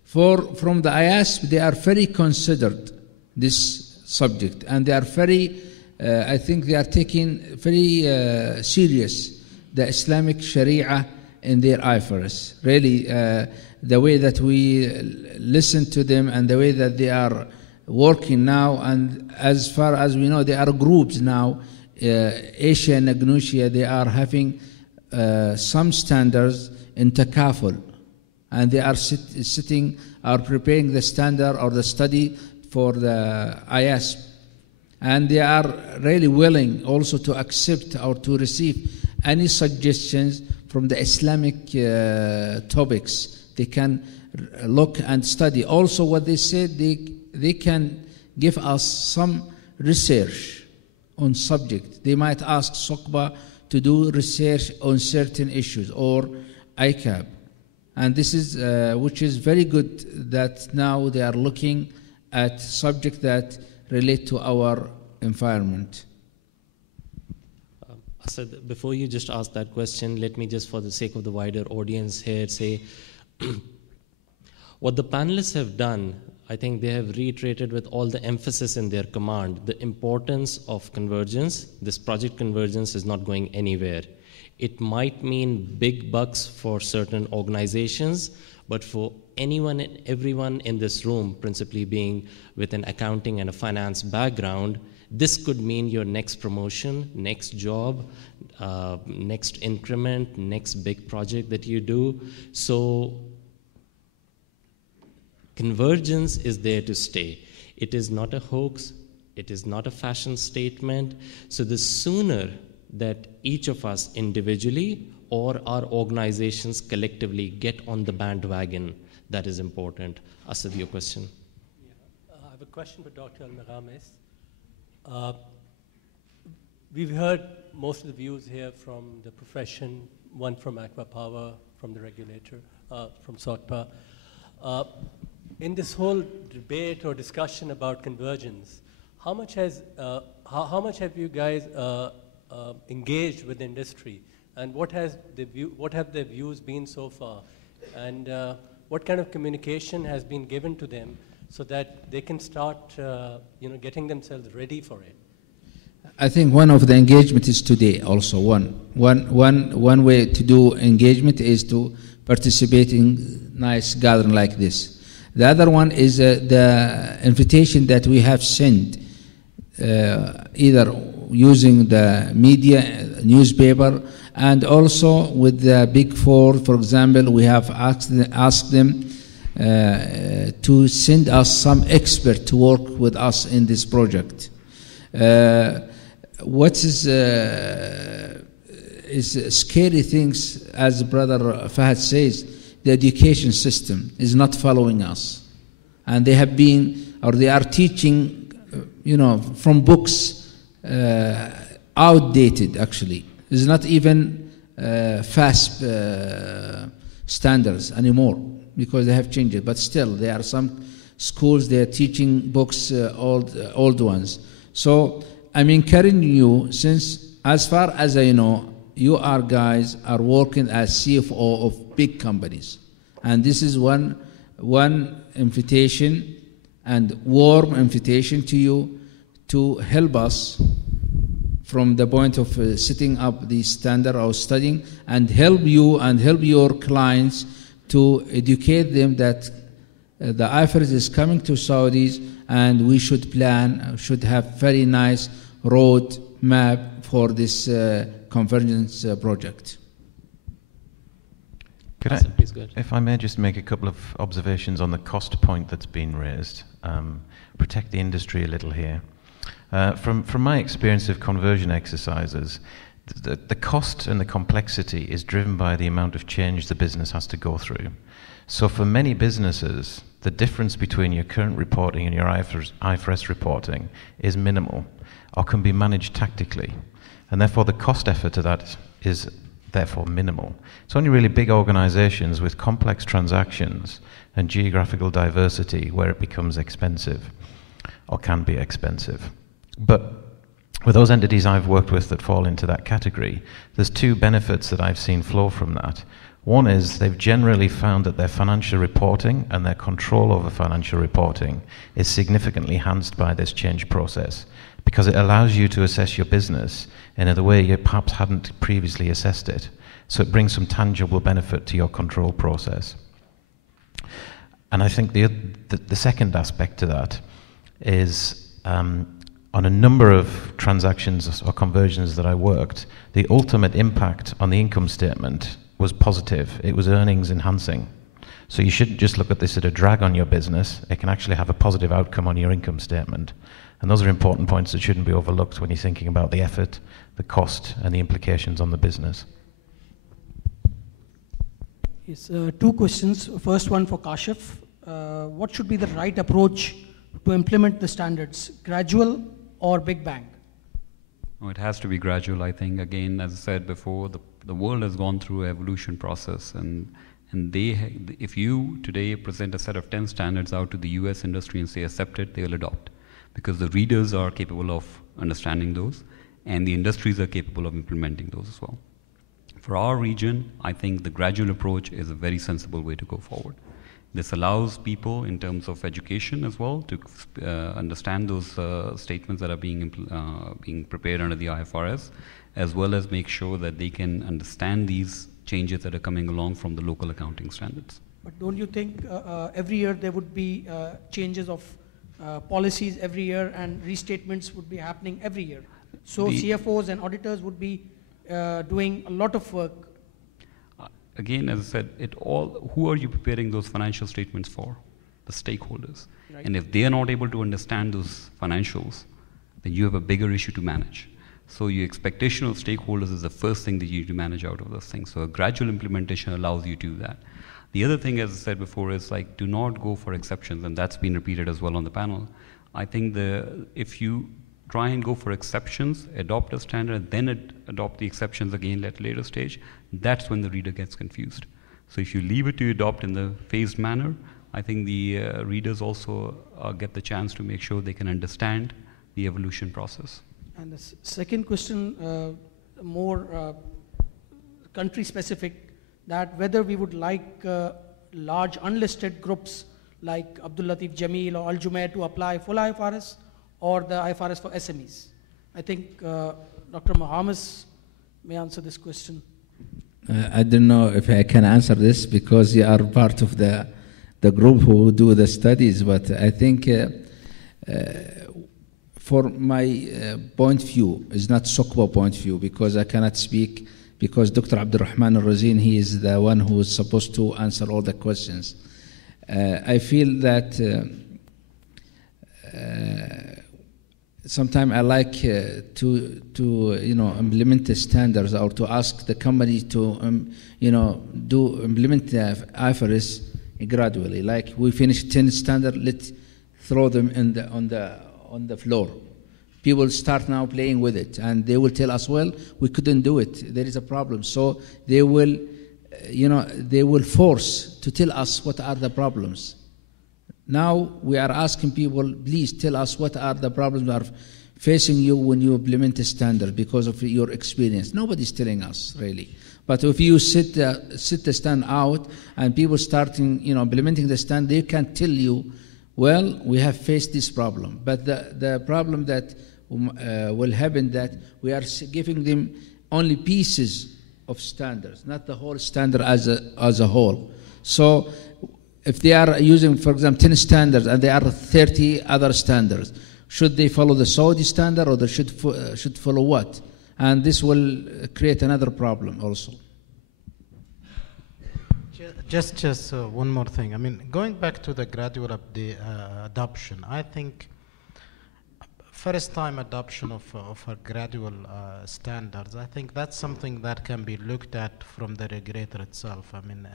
From the IASB, they are very considered this subject, and they are very I think they are taking very serious the Islamic Sharia in their IFRS. Really, the way that we listen to them and the way that they are working now, and as far as we know, there are groups now, Asia and Agnosia, they are having some standards in takaful, and they are preparing the standard or the study for the IASB. And they are really willing also to accept or to receive any suggestions from the Islamic topics. They can look and study. Also what they said, they can give us some research on subject. They might ask SOCBA to do research on certain issues or ICAP. And this is, which is very good that now they are looking at subject that relate to our environment. Asad, before you just ask that question, let me just, for the sake of the wider audience here, say what the panelists have done. I think they have reiterated with all the emphasis in their command the importance of convergence. This project convergence is not going anywhere. It might mean big bucks for certain organizations, but for anyone and everyone in this room, principally being with an accounting and a finance background, this could mean your next promotion, next job, next increment, next big project that you do. So convergence is there to stay. It is not a hoax. It is not a fashion statement. So the sooner that each of us individually or our organizations collectively get on the bandwagon, that is important. Asad, your question. I have a question for Dr. Al-Maghamis. We've heard most of the views here from the profession, one from ACWA Power, from the regulator, from SOCPA. In this whole debate or discussion about convergence, how much have you guys engaged with the industry, and what have their views been so far, and what kind of communication has been given to them so that they can start getting themselves ready for it? I think one of the engagement is today also. One way to do engagement is to participate in nice gathering like this. The other one is the invitation that we have sent, either using the media, newspaper, and also with the Big Four, for example, we have asked them to send us some expert to work with us in this project. What is scary things, as Brother Fahad says, the education system is not following us, and they have been, or they are teaching, from books, outdated. Actually, it's not even fast standards anymore because they have changed it. But still, there are some schools they are teaching books, old ones. So I'm encouraging you, since as far as I know, you guys are working as CFO of big companies, and this is one invitation and warm invitation to you to help us from the point of setting up the standard of studying, and help you and help your clients to educate them that the IFRS is coming to Saudis, and we should should have very nice road map for this convergence project. Could I, if I may, just make a couple of observations on the cost point that's been raised, protect the industry a little here. From my experience of conversion exercises, the cost and the complexity is driven by the amount of change the business has to go through. So for many businesses, the difference between your current reporting and your IFRS reporting is minimal, or can be managed tactically, and therefore the cost effort to that is therefore minimal. It's only really big organizations with complex transactions and geographical diversity where it becomes expensive, or can be expensive. But with those entities I've worked with that fall into that category, there's two benefits that I've seen flow from that. One is they've generally found that their financial reporting and their control over financial reporting is significantly enhanced by this change process, because it allows you to assess your business in a way you perhaps hadn't previously assessed it. So it brings some tangible benefit to your control process. And I think the second aspect to that is on a number of transactions or conversions that I worked, the ultimate impact on the income statement was positive. It was earnings enhancing. So you shouldn't just look at this as a drag on your business. It can actually have a positive outcome on your income statement. And those are important points that shouldn't be overlooked when you're thinking about the effort, the cost, and the implications on the business. Yes, two questions. First one for Kashif. What should be the right approach to implement the standards, gradual or big bang? Oh, it has to be gradual, I think. Again, as I said before, the world has gone through an evolution process, and if you today present a set of 10 standards out to the US industry and say accept it, they will adopt, because the readers are capable of understanding those, and the industries are capable of implementing those as well. For our region, I think the gradual approach is a very sensible way to go forward. This allows people, in terms of education as well, to understand those statements that are being prepared under the IFRS, as well as make sure that they can understand these changes that are coming along from the local accounting standards. But don't you think every year there would be changes of policies every year, and restatements would be happening every year? So CFOs and auditors would be doing a lot of work. Again, as I said, who are you preparing those financial statements for? The stakeholders. Right. And if they are not able to understand those financials, then you have a bigger issue to manage. So your expectation of stakeholders is the first thing that you need to manage out of those things. So a gradual implementation allows you to do that. The other thing, as I said before, is do not go for exceptions, and that's been repeated as well on the panel. I think if you try and go for exceptions, adopt a standard, then adopt the exceptions again at a later stage, that's when the reader gets confused. So if you leave it to adopt in the phased manner, I think the readers also get the chance to make sure they can understand the evolution process. And the second question, more country specific, that whether we would like large unlisted groups like Abdul Latif Jameel or Al Jumair to apply full IFRS or the IFRS for SMEs. I think Dr. Mohammed may answer this question. I don't know if I can answer this because you are part of the group who do the studies, but I think for my point of view, it's not SOCBA point of view because I cannot speak because Dr. Abdurrahman Al-Razin, he is the one who is supposed to answer all the questions. I feel that sometimes I like to implement the standards or to ask the company to implement the IFRS gradually. Like we finish 10 standards, let's throw them on the floor. People start now playing with it, and they will tell us, well, we couldn't do it. There is a problem. So they will force to tell us what are the problems. Now we are asking people, please tell us what are the problems that are facing you when you implement a standard because of your experience. Nobody's telling us, really. But if you sit the stand out and people starting, implementing the stand, they can tell you, well, we have faced this problem. But the problem that will happen that we are giving them only pieces of standards, not the whole standard as a whole. So if they are using, for example, 10 standards and there are 30 other standards, should they follow the Saudi standard or they should follow what? And this will create another problem also. Just one more thing. I mean, going back to the gradual adoption, I think first time adoption of a gradual standards, I think that's something that can be looked at from the regulator itself. I mean,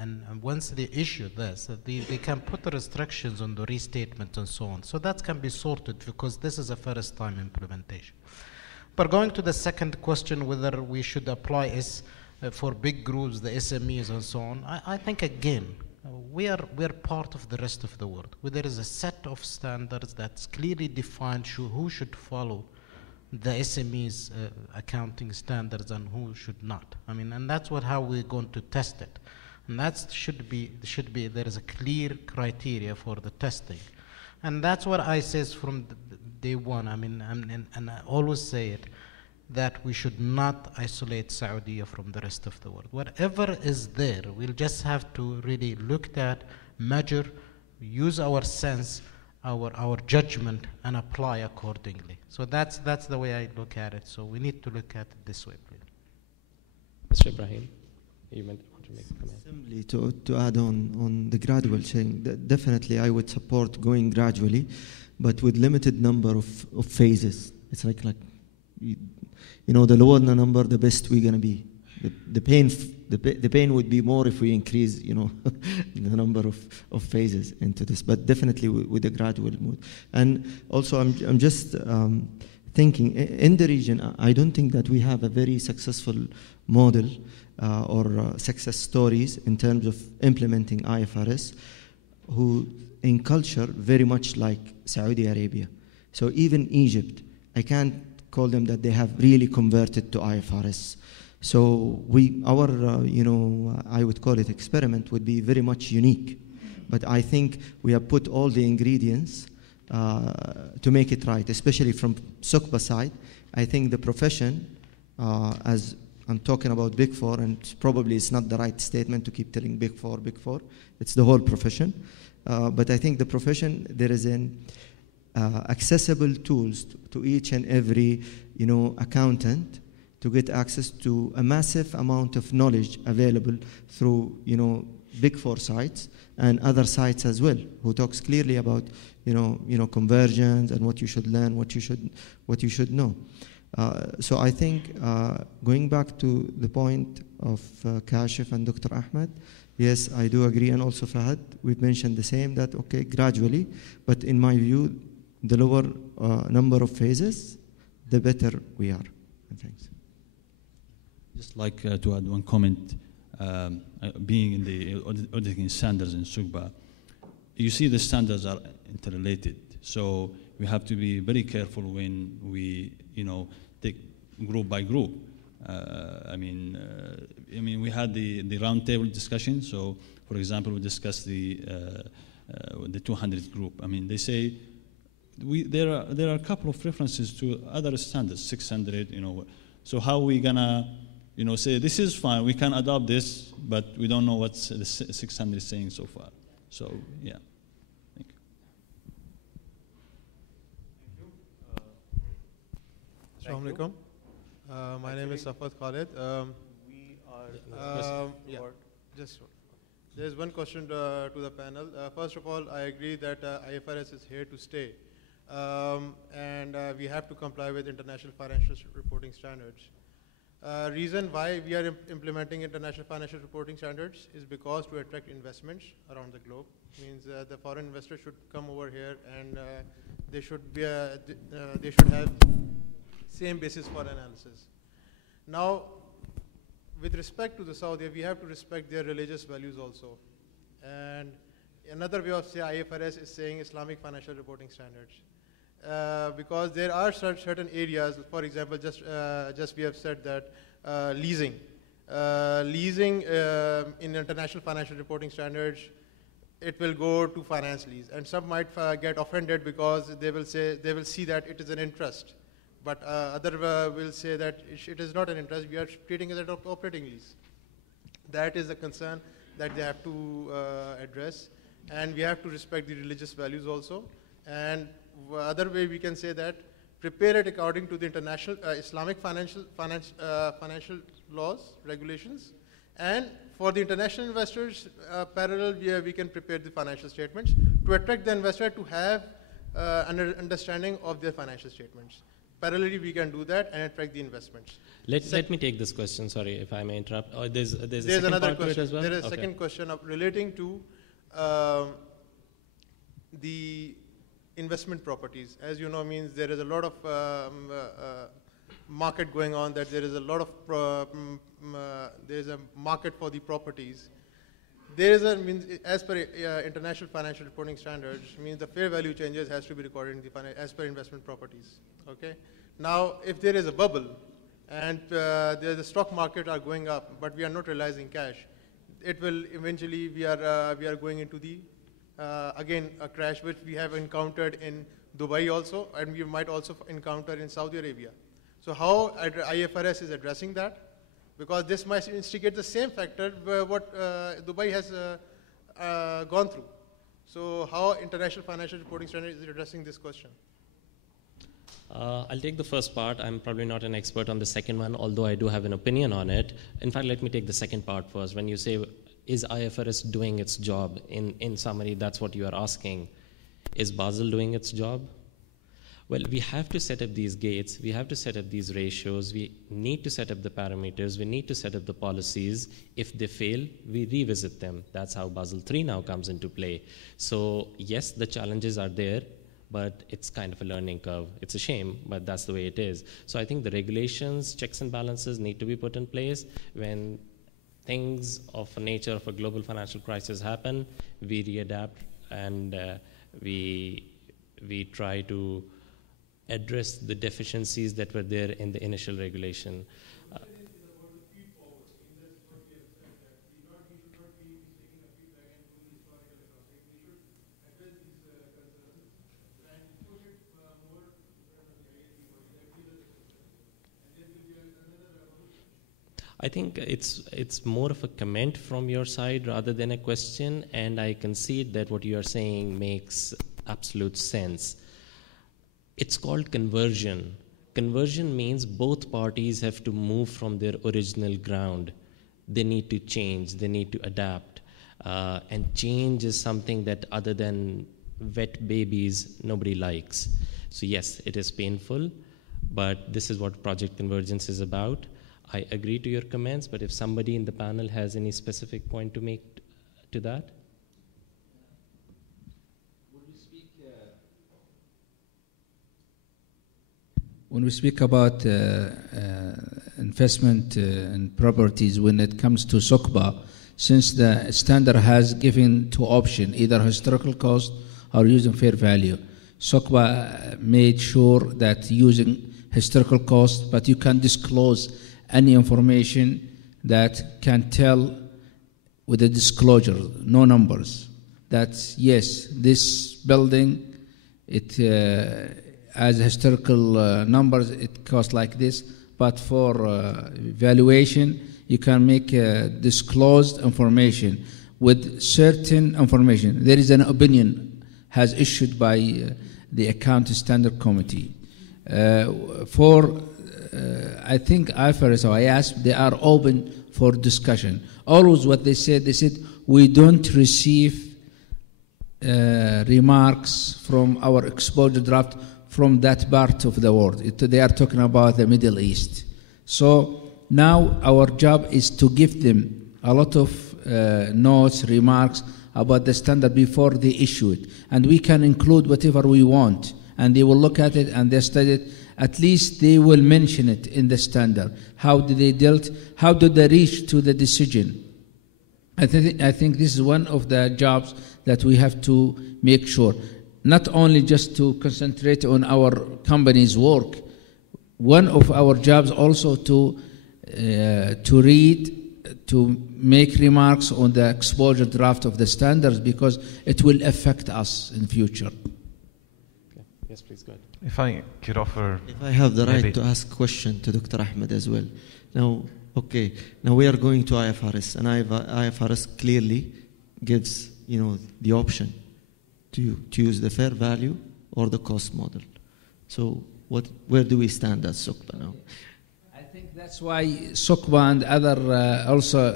and once they issue this, they can put the restrictions on the restatement and so on. So that can be sorted because this is a first time implementation. But going to the second question, whether we should apply for big groups, the SMEs and so on, I think again, we are part of the rest of the world, where there is a set of standards that's clearly defined who should follow the SMEs accounting standards and who should not. I mean, and that's how we're going to test it. And that should be there is a clear criteria for the testing. And that's what I says from day one. I mean, and I always say it, that we should not isolate Saudi from the rest of the world. Whatever is there, we'll just have to really look at, measure, use our sense, our judgment, and apply accordingly. So that's the way I look at it. So we need to look at it this way, please. Mr. Ibrahim, you want to make a comment? Simply to add on the gradual thing, definitely I would support going gradually, but with limited number of phases. It's like the lower the number, the best we're going to be. The pain would be more if we increase, the number of phases into this. But definitely with a gradual move. And also, I'm just thinking in the region. I don't think that we have a very successful model or success stories in terms of implementing IFRS, who in culture very much like Saudi Arabia. So even Egypt, I can't call them that they have really converted to IFRS. So our I would call it experiment would be very much unique. But I think we have put all the ingredients to make it right, especially from SOCBA side. I think the profession, as I'm talking about Big Four, and probably it's not the right statement to keep telling Big Four, it's the whole profession. But I think the profession, there is an accessible tools to each and every accountant to get access to a massive amount of knowledge available through Big Four sites and other sites as well, who talks clearly about convergence and what you should learn, what you should know. So I think going back to the point of Kashif and Dr. Ahmed, yes, I do agree, and also Fahad, we've mentioned the same, that okay, gradually, but in my view, the lower number of phases, the better we are. Thanks. Just like to add one comment, being in the auditing standards in SOCBA, you see the standards are interrelated. So we have to be very careful when we, take group by group. I mean, we had the roundtable discussion. So, for example, we discussed the 200 group. I mean, they say there are a couple of references to other standards, 600. So how are we gonna, say this is fine, we can adopt this, but we don't know what the 600 is saying so far. So, yeah. Thank you. Assalamu alaikum. My name is Safat Khalid. There's one question to the panel. First of all, I agree that IFRS is here to stay, and we have to comply with international financial reporting standards. Reason why we are implementing international financial reporting standards is because to attract investments around the globe. Means the foreign investors should come over here, and they should have same basis for analysis. Now, with respect to the Saudi, we have to respect their religious values also. And another way of saying IFRS is saying Islamic financial reporting standards. Because there are certain areas, for example, just we have said that leasing. Leasing in international financial reporting standards, it will go to finance lease. And some might get offended because they will see that it is an interest. But other will say that it is not an interest, we are treating it as an operating lease. That is a concern that they have to address. And we have to respect the religious values also. And other way we can say that prepare it according to the international Islamic financial laws, regulations. And for the international investors, parallel we can prepare the financial statements to attract the investor to have an understanding of their financial statements. Parallelly, we can do that and attract the investments. Let me take this question. Sorry if I may interrupt. Oh, there's another question as well? There is a second question relating to the investment properties. As you know, means there is a lot of market going on. That there is a lot of there is a market for the properties. There is as per international financial reporting standards, means the fair value changes has to be recorded in the as per investment properties. Okay. Now, if there is a bubble and the stock market are going up, but we are not realizing cash, it will eventually we are going into the again a crash which we have encountered in Dubai also, and we might also encounter in Saudi Arabia. So how IFRS is addressing that? Because this might instigate the same factor what Dubai has gone through. So how international financial reporting standard is addressing this question? I'll take the first part. I'm probably not an expert on the second one, although I do have an opinion on it. In fact, let me take the second part first. When you say, is IFRS doing its job? In summary, that's what you are asking. Is Basel doing its job? Well, we have to set up these gates, we have to set up these ratios, we need to set up the parameters, we need to set up the policies. If they fail, we revisit them. That's how Basel III now comes into play. So yes, the challenges are there, but it's kind of a learning curve. It's a shame, but that's the way it is. So I think the regulations, checks and balances need to be put in place. When things of a nature of a global financial crisis happen, we readapt and we try to address the deficiencies that were there in the initial regulation. I think it's more of a comment from your side rather than a question, and I concede that what you are saying makes absolute sense. It's called conversion. Conversion means both parties have to move from their original ground. They need to change, they need to adapt. And change is something that other than wet babies, nobody likes. So yes, it is painful, but this is what Project Convergence is about. I agree to your comments, but if somebody in the panel has any specific point to make to that? When we speak about investment in properties, when it comes to SOCBA, since the standard has given two options, either historical cost or using fair value. SOCPA made sure that using historical cost, but you can disclose any information that can tell with a disclosure, no numbers, that yes, this building, it as historical numbers, it costs like this, but for valuation, you can make disclosed information with certain information. There is an opinion has issued by the Accounting Standard Committee. I think IFRS or IAS, they are open for discussion. Always what they said, we don't receive remarks from our exposure draft from that part of the world. They are talking about the Middle East. So now our job is to give them a lot of notes, remarks about the standard before they issue it. And we can include whatever we want. And they will look at it and they study it. At least they will mention it in the standard. How did they dealt? How did they reach to the decision? I think this is one of the jobs that we have to make sure. Not only just to concentrate on our company's work. One of our jobs also to read, to make remarks on the exposure draft of the standards because it will affect us in future. Okay. Yes, please go ahead. If I could offer... If I have the right to ask a question to Dr. Ahmed as well. Now we are going to IFRS, and IFRS clearly gives the option to use the fair value or the cost model. So where do we stand as SOCPA now? I think that's why SOCPA and other also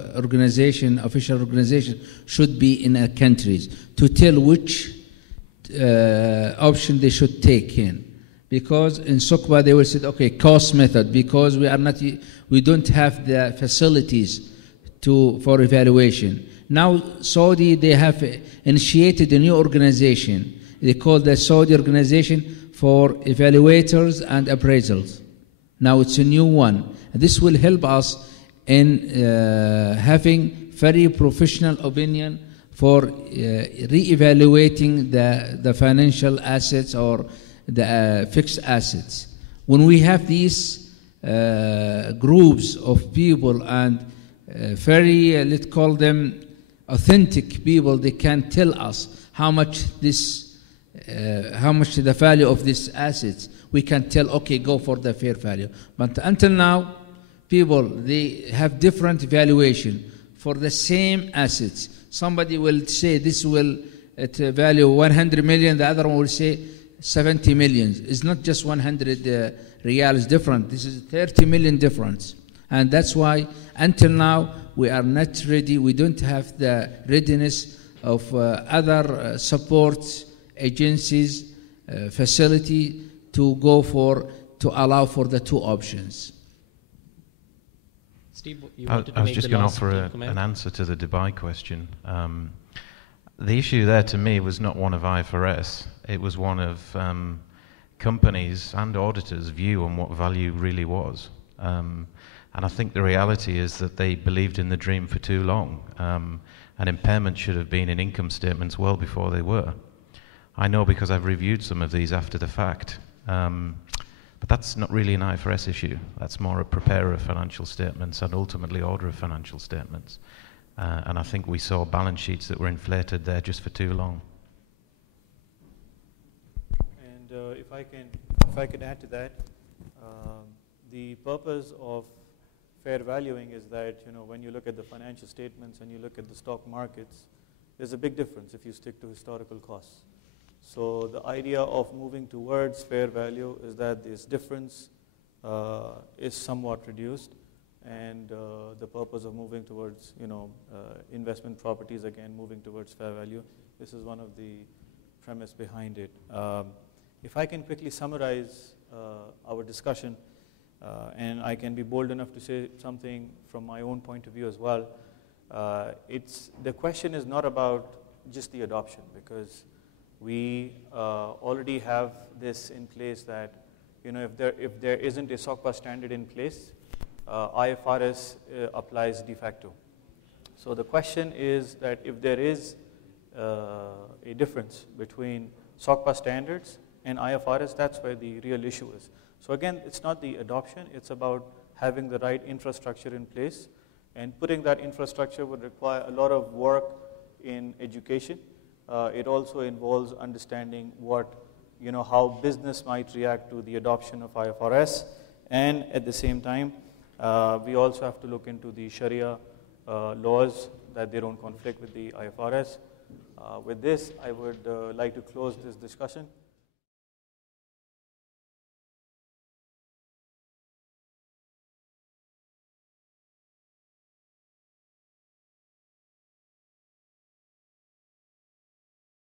official organization should be in countries to tell which option they should take in. Because in SOCPA they will say, okay, cost method, because we don't have the facilities for evaluation. Now Saudi, they have initiated a new organization. They call the Saudi Organization for Evaluators and Appraisals. Now it's a new one. This will help us in having very professional opinion for re-evaluating the financial assets or the fixed assets. When we have these groups of people and very, let's call them authentic people, they can tell us how much the value of these assets. We can tell, okay, go for the fair value. But until now, people, they have different valuation for the same assets. Somebody will say this will value 100 million, the other one will say 70 million. It's not just 100 riyals different. This is 30 million difference. And that's why until now we are not ready. We don't have the readiness of other support agencies, facility to allow for the two options. Steve, I was just going to offer an answer to the Dubai question. The issue there to me was not one of IFRS. It was one of companies and auditors' view on what value really was. And I think the reality is that they believed in the dream for too long. And impairment should have been in income statements well before they were. I know because I've reviewed some of these after the fact. But that's not really an IFRS issue. That's more a preparer of financial statements and ultimately order of financial statements. And I think we saw balance sheets that were inflated there just for too long. And if I can add to that, the purpose of fair valuing is that when you look at the financial statements and you look at the stock markets, there's a big difference if you stick to historical costs. So the idea of moving towards fair value is that this difference is somewhat reduced, and the purpose of moving towards investment properties, again moving towards fair value, this is one of the premise behind it. If I can quickly summarize our discussion, and I can be bold enough to say something from my own point of view as well, the question is not about just the adoption, because we already have this in place that if there isn't a SOCPA standard in place, IFRS applies de facto. So the question is that if there is a difference between SOCPA standards and IFRS, that's where the real issue is. So again, it's not the adoption, it's about having the right infrastructure in place, and putting that infrastructure would require a lot of work in education. It also involves understanding how business might react to the adoption of IFRS, and at the same time, we also have to look into the Sharia laws, that they don't conflict with the IFRS. With this, I would like to close this discussion.